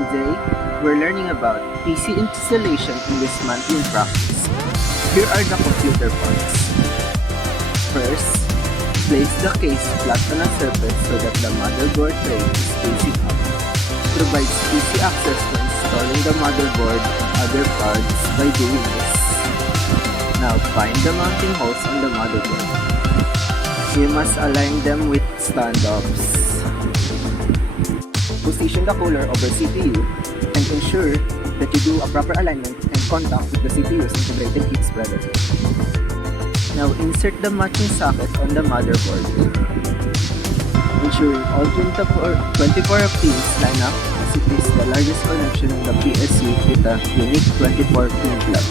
Today, we're learning about PC installation and dismantling practice. Here are the computer parts. First, place the case flat on a surface so that the motherboard tray is facing up. Provides easy access for installing the motherboard and other parts by doing this. Now find the mounting holes on the motherboard. You must align them with standoffs. Position the cooler over CPU and ensure that you do a proper alignment and contact with the CPU's integrated heat spreader. Now insert the matching socket on the motherboard. Ensuring all 24 pins line up as it is the largest connection in the PSU with a unique 24-pin plug.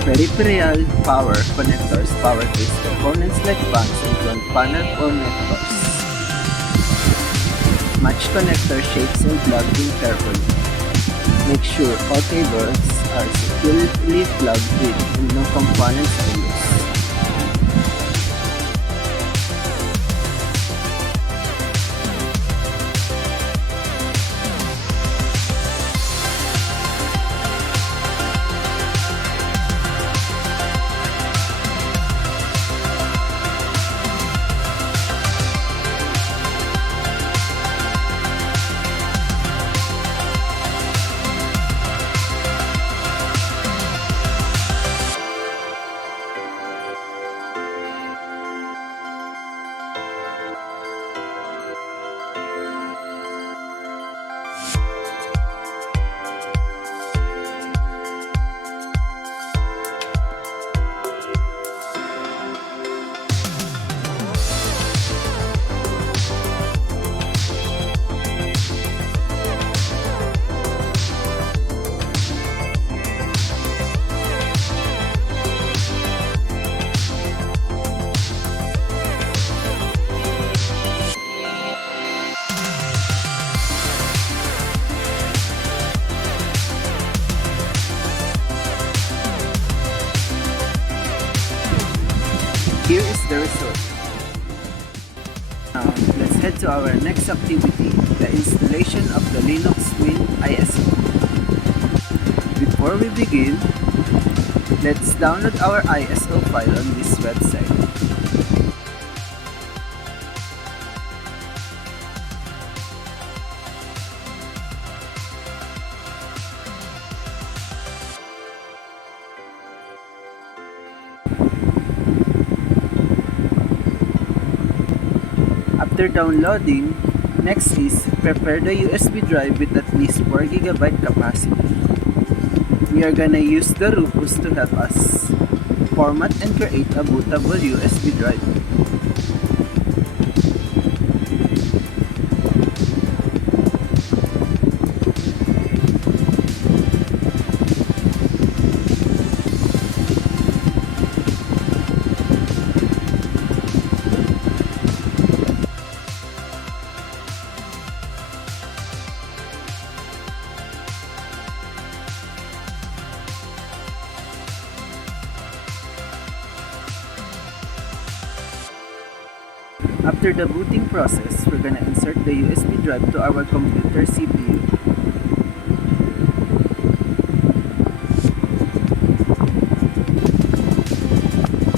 Peripheral power connectors power case components like fans and front panel connectors. Match connector shapes and plug in carefully. Make sure all cables are securely plugged in and no components are loose. Here is the result. Now, let's head to our next activity, the installation of the Linux Mint ISO. Before we begin, let's download our ISO file on this website. After downloading, next is prepare the USB drive with at least 4 GB capacity. We are gonna use the Rufus to help us format and create a bootable USB drive. After the booting process, we're gonna insert the USB drive to our computer CPU.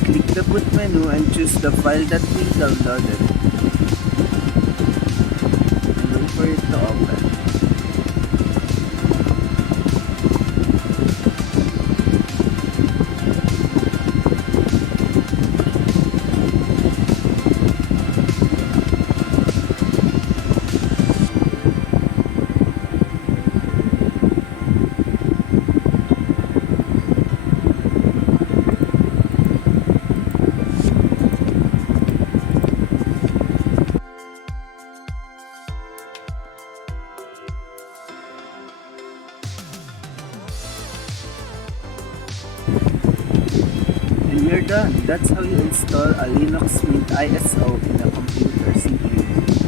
Click the boot menu and choose the file that we downloaded. And wait for it to open. And we're done. That's how you install a Linux Mint ISO in a computer CPU.